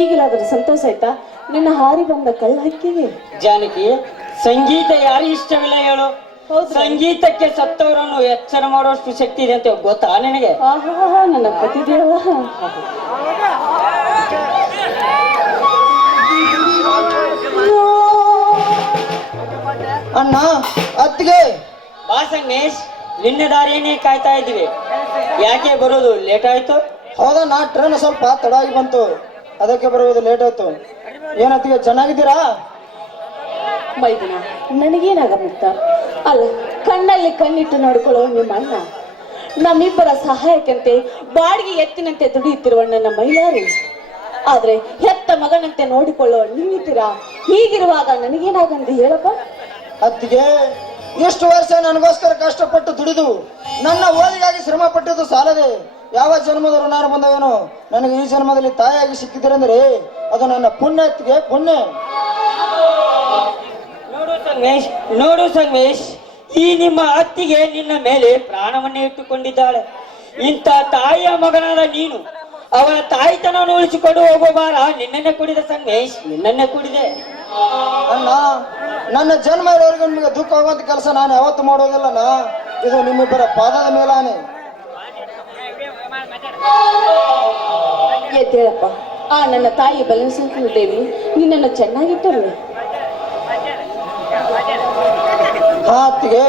ಈಗಲಾದರೂ ಸಂತೋಷ ಆಯ್ತಾ? ನಿನ್ನ ಹಾರಿ ಬಂದ ಕಳ್ಳ ಹಕ್ಕಿಗೆ ಜಾನಕಿ ಸಂಗೀತ ಯಾರು ಇಷ್ಟವಿಲ್ಲ ಹೇಳು. ಹೌದು ಸಂಗೀತಕ್ಕೆ ಸತ್ತವರನ್ನು ಎಚ್ಚರ ಮಾಡುವಷ್ಟು ಶಕ್ತಿ ಇದೆ ಅಂತ ಗೊತ್ತಾ ನಿನಗೆ? ನನ್ನ ಪತಿದೇವ ಅಣ್ಣ ಅತ್ತಿಗೆ. ಬಾ ಸಂಗೇಶ್ ನಿನ್ನೆ ದಾರಿಯನ್ನೇ ಕಾಯ್ತಾ ಇದ್ದೀವಿ. ಯಾಕೆ ಬರೋದು ಲೇಟ್ ಆಯ್ತು? ನಾ ಟ್ರೈನ್ ಸ್ವಲ್ಪ ತಡ ಆಗಿ ಬಂತು. ಅದಕ್ಕೆ ಬರುವುದು ಲೇಟ್ ಆಯ್ತು. ಏನತ್ತಿಗೆ ಚೆನ್ನಾಗಿದ್ದೀರಾ? ಬೈದಿನ ನನಗೇನಾಗ ಮುಕ್ತ ಅಲ್ಲ ಕಣ್ಣಲ್ಲಿ ಕಣ್ಣಿಟ್ಟು ನೋಡ್ಕೊಳ್ಳೋ ನಿಮ್ಮ ಅಣ್ಣ. ನಮ್ಮಿಬ್ಬರ ಸಹಾಯಕ್ಕಂತೆ ಬಾಡಿಗೆ ಎತ್ತಿನಂತೆ ದುಡಿಯುತ್ತಿರುವ ನನ್ನ ಮೈಲಾರಿ. ಆದ್ರೆ ಹೆತ್ತ ಮಗನಂತೆ ನೋಡಿಕೊಳ್ಳೋ ನೀವಿದ್ದೀರಾ ಹೀಗಿರುವಾಗ ನನಗೇನಾಗಂದು ಹೇಳಪ್ಪ? ಅತ್ತಿಗೆ ಇಷ್ಟು ವರ್ಷ ನನಗೋಸ್ಕರ ಕಷ್ಟಪಟ್ಟು ದುಡಿದು ನನ್ನ ಓದಿಗಾಗಿ ಶ್ರಮ ಪಟ್ಟಿದ್ದು ಸಾಲದೆ? ಯಾವ ಜನ್ಮದವರು ನಾನು ಬಂದವೇನು? ನನಗೆ ಈ ಜನ್ಮದಲ್ಲಿ ತಾಯಿಯಾಗಿ ಸಿಕ್ಕಿದ್ದೀರಂದ್ರೆ ಅದು ನನ್ನ ಪುಣ್ಯ ಅತ್ತಿಗೆ ಪುಣ್ಯ. ನೋಡು ಸಂಗಮೇಶ್ ನೋಡು ಸಂಗಮೇಶ್ ಈ ನಿಮ್ಮ ಅತ್ತಿಗೆ ನಿನ್ನ ಮೇಲೆ ಪ್ರಾಣವನ್ನೇ ಇಟ್ಟುಕೊಂಡಿದ್ದಾಳೆ. ಇಂಥ ತಾಯಿಯ ಮಗನಾದ ನೀನು ಅವಳ ತಾಯಿತನ ಉಳಿಸಿಕೊಂಡು ಹೋಗೋ ಬಾರ ನಿನ್ನನ್ನೇ ಕುಡಿದ ಸಂಗಮೇಶ್ ನಿನ್ನನ್ನೇ ಕುಡಿದೆ. ಅಣ್ಣ ನನ್ನ ಜನ್ಮ ಇರೋರಿಗೆ ನಿಮಗೆ ದುಃಖ ಆಗುವಂತ ಕೆಲಸ ನಾನು ಯಾವತ್ತು ಮಾಡೋದಿಲ್ಲಣ್ಣ ಇದು ನಿಮ್ಮಿಬ್ಬರ ಪಾದದ ಮೇಲಾನೆ. ಎದ್ದೇಳಪ್ಪ ಆ ನನ್ನ ತಾಯಿ ಬಲವಸಂಕನ ದೇವಿ, ನಿನ್ನನ್ನು ಚೆನ್ನಾಗಿಟ್ಟರು. ಹಾತಿಗೆ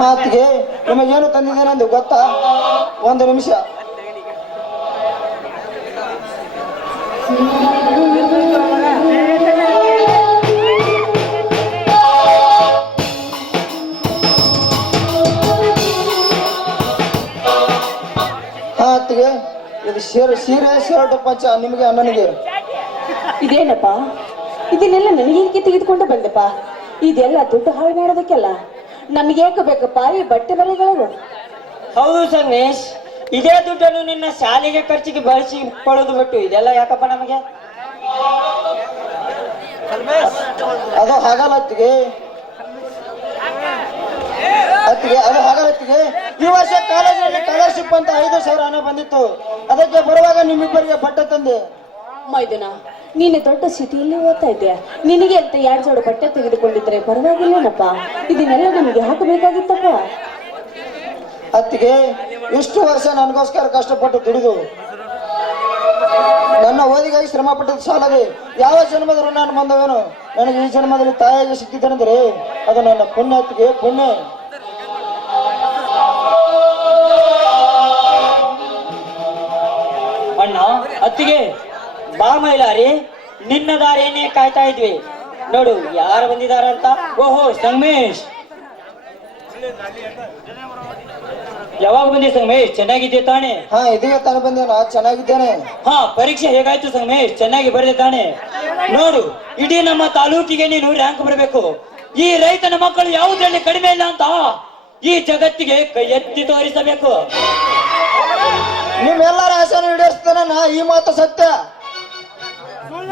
ಹಾತಿಗೆ ಹಾ ತಂದಿದ್ದೇನೆ ನಿಮಗೇನು ತಂದಿದ್ದೇನೆಂದು ಗೊತ್ತಾ? ಒಂದು ನಿಮಿಷ. ಇದು ಸೀರೆ ಸೀರೆ ಶರ್ಟ್ ಪಂಚ ನಿಮಗೆ ಅಣ್ಣನಿಗೆ. ಇದೇನಪ್ಪ? ಇದನ್ನೆಲ್ಲ ನನಗೇಕೆ ತೆಗೆದುಕೊಂಡು ಬಂದೆಪ್ಪ? ಇದೆಲ್ಲ ದುಡ್ಡು ಹಾಳು ಮಾಡೋದಕ್ಕೆಲ್ಲ ನಮ್ಗೆ ಏಕೆ ಬೇಕಪ್ಪ ಈ ಬಟ್ಟೆ ಬರೆಗಳು ಹೌದು ಸಂಗೇಶ್ ಇದೇ ದುಡ್ಡನ್ನು ನಿನ್ನ ಶಾಲೆಗೆ ಖರ್ಚಿಗೆ ಬಳಸಿ ಕೊಡೋದು ಬಿಟ್ಟು ಇದೆಲ್ಲ ಯಾಕಪ್ಪ ನಮಗೆ? ಅದು ಹಾಗಲ್ಲ ಅತ್ತಿಗೆ. ಅತ್ತಿಗೆ ಅದು ಹಾಗಲ್ಲ ಅತ್ತಿಗೆ. ಈ ವರ್ಷ ಕಾಲೇಜಲ್ಲಿ ಬಂದಿತ್ತು ಅದಕ್ಕೆ ಬರುವಾಗ ನಿಮ್ಮಿಬ್ಬರಿಗೆ ಬಟ್ಟೆ ತಂದೆ. ಮೈದನ ನೀನು ದೊಡ್ಡ ಸಿಟಿಯಲ್ಲಿ ಓದ್ತಾ ಇದ್ದೆ ನಿನಗೆ ಅಂತ ಎರಡು ಜೋಡು ಬಟ್ಟೆ ತೆಗೆದುಕೊಂಡಿದ್ರೆ ಪರವಾಗಿಲ್ಲೇನಪ್ಪ ಇದನ್ನೆಲ್ಲ ನಮಗೆ ಹಾಕಬೇಕಾಗಿತ್ತಪ್ಪ. ಅತ್ತಿಗೆ ಇಷ್ಟು ವರ್ಷ ನನಗೋಸ್ಕರ ಕಷ್ಟಪಟ್ಟು ದುಡಿದು. ನನ್ನ ಓದಿಗಾಗಿ ಶ್ರಮ ಪಟ್ಟದ ಸಾಲದೆ. ಯಾವ ಜನ್ಮದ ನಾನು ಬಂದವನು? ನನಗೆ ಈ ಜನ್ಮದಲ್ಲಿ ತಾಯಿಯಾಗಿ ಸಿಕ್ಕಿದ್ದೇನೆಂದರೆ ಅದು ನನ್ನ ಪುಣ್ಯ ಅತ್ತಿಗೆ ಪುಣ್ಯ. ಅತ್ತಿಗೆ ಬಾ ಮೈಲಾರಿ ನಿನ್ನ ದಾರಿಯನ್ನೇ ಕಾಯ್ತಾ ಇದ್ವಿ. ನೋಡು ಯಾರು ಬಂದಿದಾರ ಅಂತ ಓಹೋ ಸಂಗಮೇಶ್. ಯಾವಾಗ ಬಂದಿ ಸಂಗಮೇಶ್? ಚೆನ್ನಾಗಿದ್ದೆ ತಾನೆ? ಹಾ ಇದೀಗ ತಾನು ಬಂದೇನ ಚೆನ್ನಾಗಿದ್ದೇನೆ. ಹಾ ಪರೀಕ್ಷೆ ಹೇಗಾಯ್ತು ಸಂಗಮೇಶ್? ಚೆನ್ನಾಗಿ ಬರೆದೆ ತಾನೆ. ನೋಡು ಇಡೀ ನಮ್ಮ ತಾಲೂಕಿಗೆ ನೀನು ರ್ಯಾಂಕ್ ಬರಬೇಕು. ಈ ರೈತನ ಮಕ್ಕಳು ಯಾವುದ್ರಲ್ಲಿ ಕಡಿಮೆ ಇಲ್ಲ ಅಂತ ಈ ಜಗತ್ತಿಗೆ ಕೈ ಎತ್ತಿ ತೋರಿಸಬೇಕು. ನಿಮ್ಮೆಲ್ಲರ ಆಸೆನ ಈಡೇರಿಸ್ತೇನೆ ನಾ ಈ ಮಾತು ಸತ್ಯ.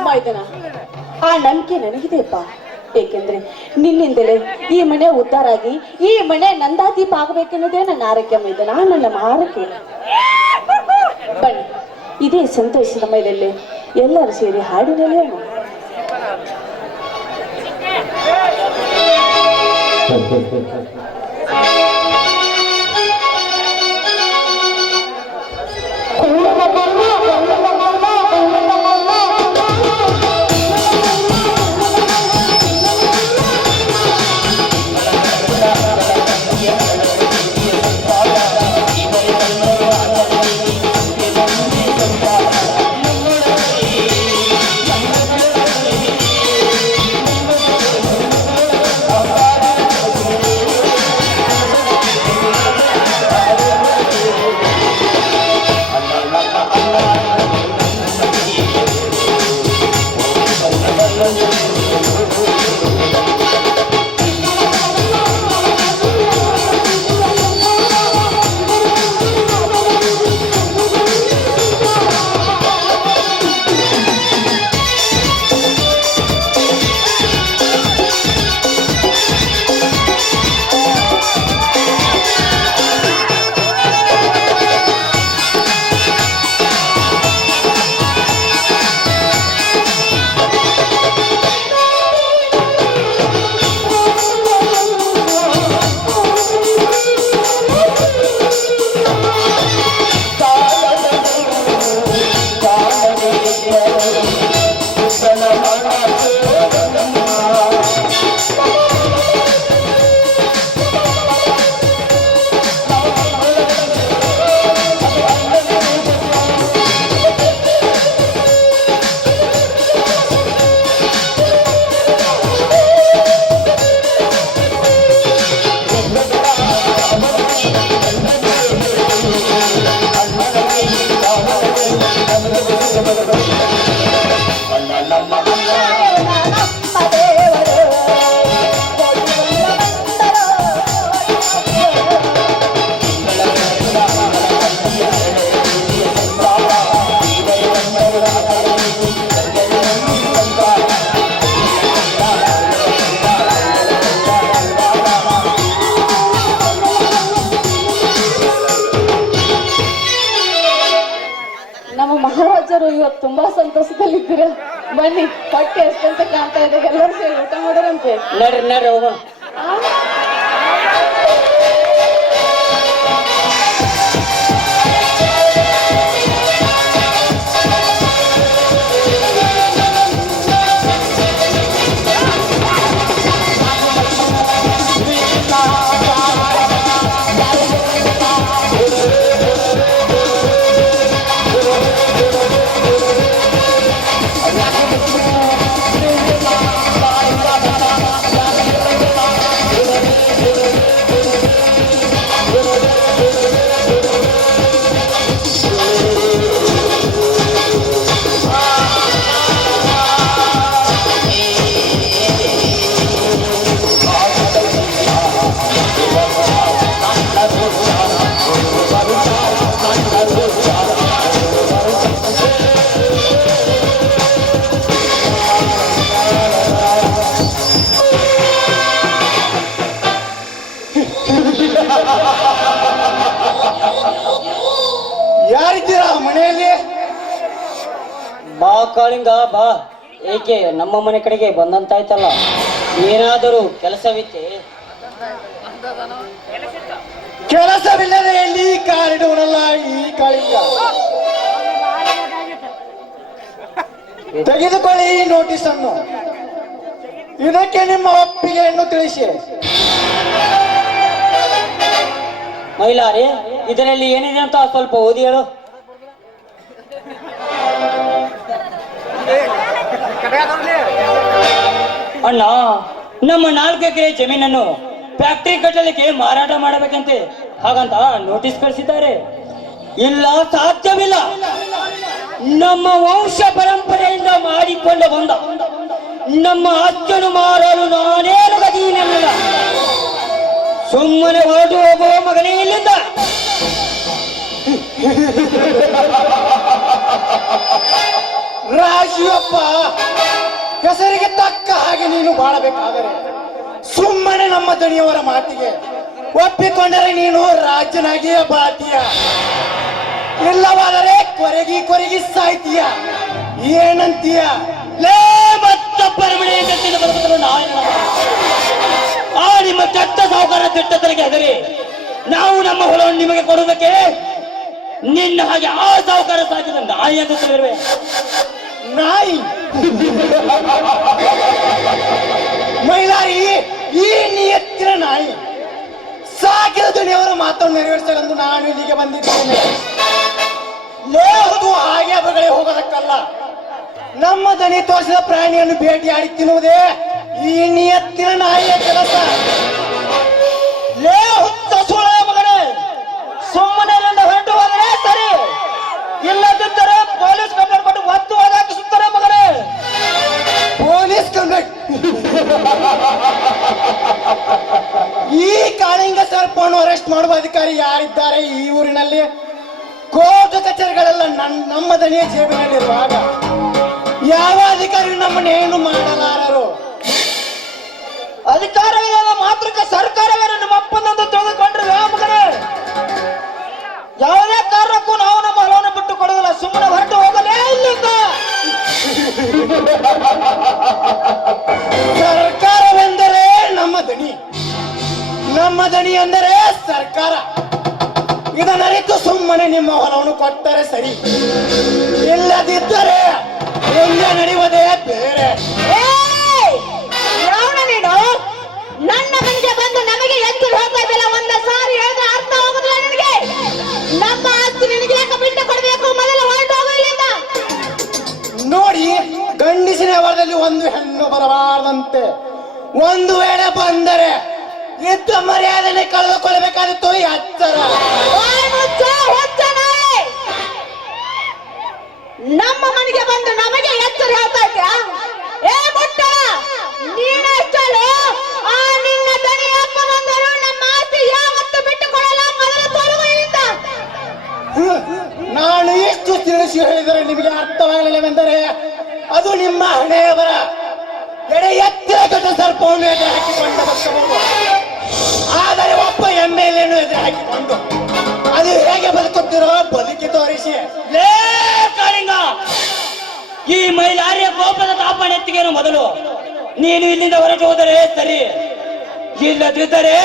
ಮೈದನ ಆ ನಂಬಿಕೆ ನನಗಿದೆಯಪ್ಪ. ಏಕೆಂದ್ರೆ ನಿನ್ನಿಂದಲೇ ಈ ಮನೆ ಉದ್ಧಾರ ಆಗಿ ಈ ಮನೆ ನಂದಾದೀಪ ಆಗ್ಬೇಕೆನ್ನೋದೇ ನನ್ನ ಆರೋಗ್ಯ ಮೈದನ ನನ್ನ ಆರೋಗ್ಯ ಬನ್ನಿ ಇದೇ ಸಂತೋಷದ ಮೈದಲ್ಲಿ ಎಲ್ಲರೂ ಸೇರಿ ಹಾಡಿನಲ್ಲಿ ಅಣ್ಣ ಇವತ್ತು ತುಂಬಾ ಸಂತೋಷದಲ್ಲಿದ್ದೀರಾ. ಬನ್ನಿ ಹೊಟ್ಟೆ ಎಷ್ಟಂತ ಕಾಣ್ತಾ ಇದೆ. ಎಲ್ಲರೂ ಸೇರಿ ಊಟ ಮಾಡೋರಂತೆ ನಡ್ರಿ ನಡ್ರಿ ಯಾರಿದ್ದೀರಾ ಮನೆಯಲ್ಲಿ? ಬಾ ಕಾಳಿಂಗ ಬಾ. ಏಕೆ ನಮ್ಮ ಮನೆ ಕಡೆಗೆ ಬಂದಂತಾಯ್ತಲ್ಲ? ಏನಾದರೂ ಕೆಲಸವಿತ್ತೆ? ಕೆಲಸವಿಲ್ಲದೆ ಎಲ್ಲಿ ಕಾಲಿಡುವನಲ್ಲ ಈ ಕಾಳಿಂಗ? ತೆಗೆದುಕೊಳ್ಳಿ ಈ ನೋಟಿಸ್ ಅನ್ನು. ಇದಕ್ಕೆ ನಿಮ್ಮ ಒಪ್ಪಿಗೆಯನ್ನು ತಿಳಿಸಿ. ಮೈಲಾರಿ, ಇದರಲ್ಲಿ ಏನಿದೆ ಅಂತ ಸ್ವಲ್ಪ ಓದಿ ಹೇಳು. ಅಣ್ಣ, ನಮ್ಮ ನಾಲ್ಕು ಎಕರೆ ಜಮೀನನ್ನು ಫ್ಯಾಕ್ಟರಿ ಕಟ್ಟಲಿಕ್ಕೆ ಮಾರಾಟ ಮಾಡಬೇಕಂತೆ. ಹಾಗಂತ ನೋಟಿಸ್ ಕಳಿಸಿದ್ದಾರೆ. ಇಲ್ಲ, ಸಾಧ್ಯವಿಲ್ಲ. ನಮ್ಮ ವಂಶ ಪರಂಪರೆಯಿಂದ ಮಾಡಿಕೊಂಡ ಬಂದ. ನಮ್ಮ ಅಚ್ಚನು ಮಾರಲು ನಾನೇನು ಗದೀನಲ್ಲ ಸುಮ್ಮನೆ ಹೊರಟು ಹೋಗುವ ಮಗನೇ ಇಲ್ಲಿಂದ ರಾಶಿಯಪ್ಪ ಹೆಸರಿಗೆ ತಕ್ಕ ಹಾಗೆ ನೀನು ಬಾಳಬೇಕಾದರೆ ಸುಮ್ಮನೆ ನಮ್ಮ ದಣಿಯವರ ಮಾತಿಗೆ ಒಪ್ಪಿಕೊಂಡರೆ ನೀನು ರಾಜನಾಗಿಯೇ ಬಾಳ್ತೀಯ ಇಲ್ಲವಾದರೆ ಕೊರಗಿ ಕೊರಗಿ ಸಾಯ್ತೀಯ. ಏನಂತೀಯ? ಲೇ, ಮತ್ತೊಬ್ಬರ ಮನೆಯ ಕಟ್ಟಿದ ಬದುಕಲು ನಾನು ಆ ನಿಮ್ಮ ಕೆಟ್ಟ ಸಾಹುಕಾರ ತಲೆಗೆ ಹೆದರಿ ನಾವು ನಮ್ಮ ಹೊಲವನ್ನು ನಿಮಗೆ ಕೊಡುವುದಕ್ಕೆ ನಿನ್ನ ಹಾಗೆ ಆ ಸಾಹುಕಾರ ಸಾಕಿದ ನಾಯಿ ಅಂತ ತಿಳಿರುವೆ ನಾಯಿ. ಮೈಲಾರಿ, ಈ ನಿಯತ್ತಿನ ನಾಯಿ. ಸಾಕಿದ ದಣಿಯವರ ಮಾತನ್ನು ನೆರವೇರಿಸಲೆಂದು ನಾನು ಇಲ್ಲಿಗೆ ಬಂದಿದ್ದೇನೆ. ಲೋಹದು ಹಾಗೆ ಬಗಳೇ ಹೋಗೋದಕ್ಕಲ್ಲ. ನಮ್ಮ ದನಿ ತೋರಿಸಿದ ಪ್ರಾಣಿಯನ್ನು ಭೇಟಿಯಾಡಿ ತಿನ್ನುವುದೇ ಈ ನಿಯತ್ತಿನ ನಾಯಿಯ ಕೆಲಸ. ಲೇ ಹುತ್ತ ಸುಳೆ ಮಗನೇ ಸುಮ್ಮನೆ ಹೊರಟು ಹೋದರೆ ಸರಿ. ಇಲ್ಲದಿದ್ದರೆ ಪೊಲೀಸ್ ಕಂಪ್ಲೇಂಟ್ ಕೊಟ್ಟು ಒತ್ತು ಹಾಕಿಸುತ್ತಾರೆ ಮಗನೇ. Police complaint. ಈ ಕಾಳಿಂಗ ಸರ್ಪವನ್ನು ಅರೆಸ್ಟ್ ಮಾಡುವ ಅಧಿಕಾರಿ ಯಾರಿದ್ದಾರೆ ಈ ಊರಿನಲ್ಲಿ? ಕೋರ್ಟ್ ಕಚೇರಿಗಳೆಲ್ಲ ನನ್ನ ನಮ್ಮ ದನಿಯ ಜೇಬಿನಲ್ಲಿರುವಾಗ. ಯಾವ ಅಧಿಕಾರಿ ನಮ್ಮನ್ನೇನು ಮಾಡಲಾರರು? ಅಧಿಕಾರವಿಲ್ಲದ ಮಾತ್ರಕ್ಕೆ ಸರ್ಕಾರವೇ ನಮ್ಮ ಅಪ್ಪನಂದು ತಿಳಿದುಕೊಂಡ್ರೆ ಮಗನೇ? ಯಾವುದೇ ಕಾರಣಕ್ಕೂ ನಾವು ನಮ್ಮ ಹೊಲವನ್ನು ಬಿಟ್ಟು ಕೊಡೋದಿಲ್ಲ ಸುಮ್ಮನೆ ಹೊರಟು ಹೋಗಲೇ ಇಲ್ಲಿಂದ ಸರ್ಕಾರವೆಂದರೆ ನಮ್ಮ ದಣಿ. ನಮ್ಮ ದಣಿ ಎಂದರೆ ಸರ್ಕಾರ. ಇದನ್ನರಿತು ಸುಮ್ಮನೆ ನಿಮ್ಮ ಹೊಲವನ್ನು ಕೊಟ್ಟರೆ ಸರಿ. ಇಲ್ಲದಿದ್ದರೆ ಬರಬಾರದಂತೆ. ಒಂದು ವೇಳೆ ಬಂದರೆ ಎದ್ದ ಮರ್ಯಾದನೆ ಕಳೆದುಕೊಳ್ಳಬೇಕಾದಿತ್ತು ನಾಯಿ! ನಮ್ಮ ಮನೆಗೆ ಬಂದು ನಮಗೆ ಎಚ್ಚರ ಹೇಳ್ತಾ ಇದ್ಯಾ ಏ ಮುಟ್ಟ ನೀನಷ್ಟಲ್ಲ ಆ ನಿನ್ನ ದನಿ ಅಪ್ಪ ಬಂದರು ನಮ್ಮ ಆಸ್ತಿ ಯಾವತ್ತು ಬಿಟ್ಟು ಕೊಡಲ್ಲ ಮೊದಲ ಇಲ್ಲಿಂದ. ನಾನು ಎಷ್ಟು ತಿಳಿಸಿ ಹೇಳಿದರೆ ನಿಮಗೆ ಅರ್ಥವಾಗಲಿಲ್ಲವೆಂದರೆ ಅದು ನಿಮ್ಮ ಹಣೆಯ ಬರ ಬದುಕುತ್ತಿರೋ ಬದುಕಿ ತೋರಿಸಿ. ಲೇ ಕಾಳಿಂಗ! ಮೈಲಾರಿಯ ಕೋಪದ ತಾಪನ ಎತ್ತಿಗೇನು ಮೊದಲು. ನೀನು ಇಲ್ಲಿಂದ ಹೊರಟು ಹೋದರೆ ಸರಿ. ಇಲ್ಲದಿದ್ದರೆ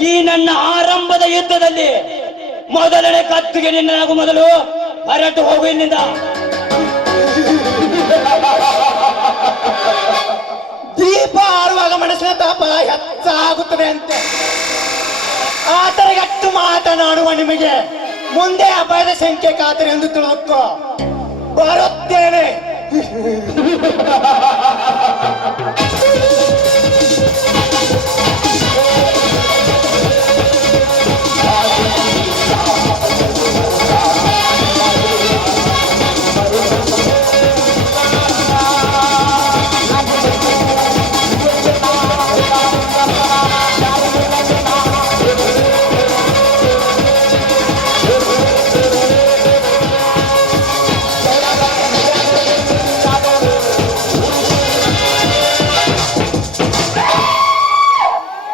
ಈ ನನ್ನ ಆರಂಭದ ಯುದ್ಧದಲ್ಲಿ ಮೊದಲನೇ ಕತ್ತಿಗೆ ನಿನ್ನಾಗು ಮೊದಲು. ಹೊರಟು ಹೋಗು ಇಲ್ಲಿಂದ. ದೀಪ ಆರುವಾಗ ಮನಸ್ಸಿನ ತಾಪ ಹೆಚ್ಚಾಗುತ್ತದೆ ಅಂತೆ. ಆತರಗಟ್ಟು ಮಾತನಾಡುವ ನಿಮಗೆ. ಮುಂದೆ ಅಪಾಯದ ಸಂಖ್ಯೆ ಕಾತರೆ ಎಂದು ತಿಳಿದುಕೋ ಬರುತ್ತೇನೆ.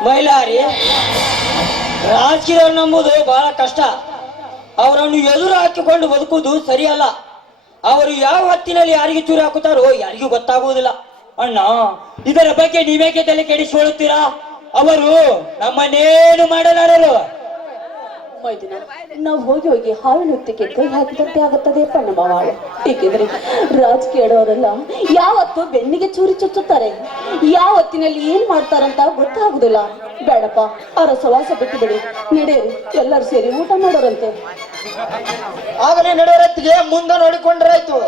ಮೈಲಾರಿ ರಾಜಕೀಯ ನಂಬುದು ಬಹಳ ಕಷ್ಟ. ಅವರನ್ನು ಎದುರು ಹಾಕಿಕೊಂಡು ಬದುಕುವುದು ಸರಿಯಲ್ಲ. ಅವರು ಯಾವ ಹೊತ್ತಿನಲ್ಲಿ ಯಾರಿಗೆ ಚೂರು ಹಾಕುತ್ತಾರೋ ಯಾರಿಗೂ ಗೊತ್ತಾಗುವುದಿಲ್ಲ. ಅಣ್ಣ, ಇದರ ಬಗ್ಗೆ ನೀವೇಕೆ ತಲೆ ಕೆಡಿಸಿಕೊಳ್ಳುತ್ತೀರಾ ಅವರು ನಮ್ಮನ್ನೇನು ಮಾಡಲಾರರು? ನಾವು ಹೋಗಿ ಹೋಗಿ ಹಾಲು ನೃತ್ಯಕ್ಕೆ ಕೈ ಹಾಕಿದಂತೆ ಆಗುತ್ತದೆ ನಮ್ಮ ಮಾವಾಳ. ಏಕೆಂದ್ರೆ ರಾಜಕೀಯದವರೆಲ್ಲ ಯಾವತ್ತು ಬೆನ್ನಿಗೆ ಚೂರಿ ಚುಚ್ಚುತ್ತಾರೆ. ಯಾವತ್ತಿನಲ್ಲಿ ಏನ್ ಮಾಡ್ತಾರಂತ ಗೊತ್ತಾಗುದಿಲ್ಲ. ಬೇಡಪ್ಪ ಅವರ ಸವಾಸ ಬಿಟ್ಟು ಬಿಡಿ ನಡೆಯರು ಎಲ್ಲರೂ ಸೇರಿ ಊಟ ಮಾಡೋರಂತೆ. ಆಗಲೇ ನಡೆಯೋರತ್ತಿಗೆ ಮುಂದೆ ನೋಡಿಕೊಂಡ್ರಾಯ್ತು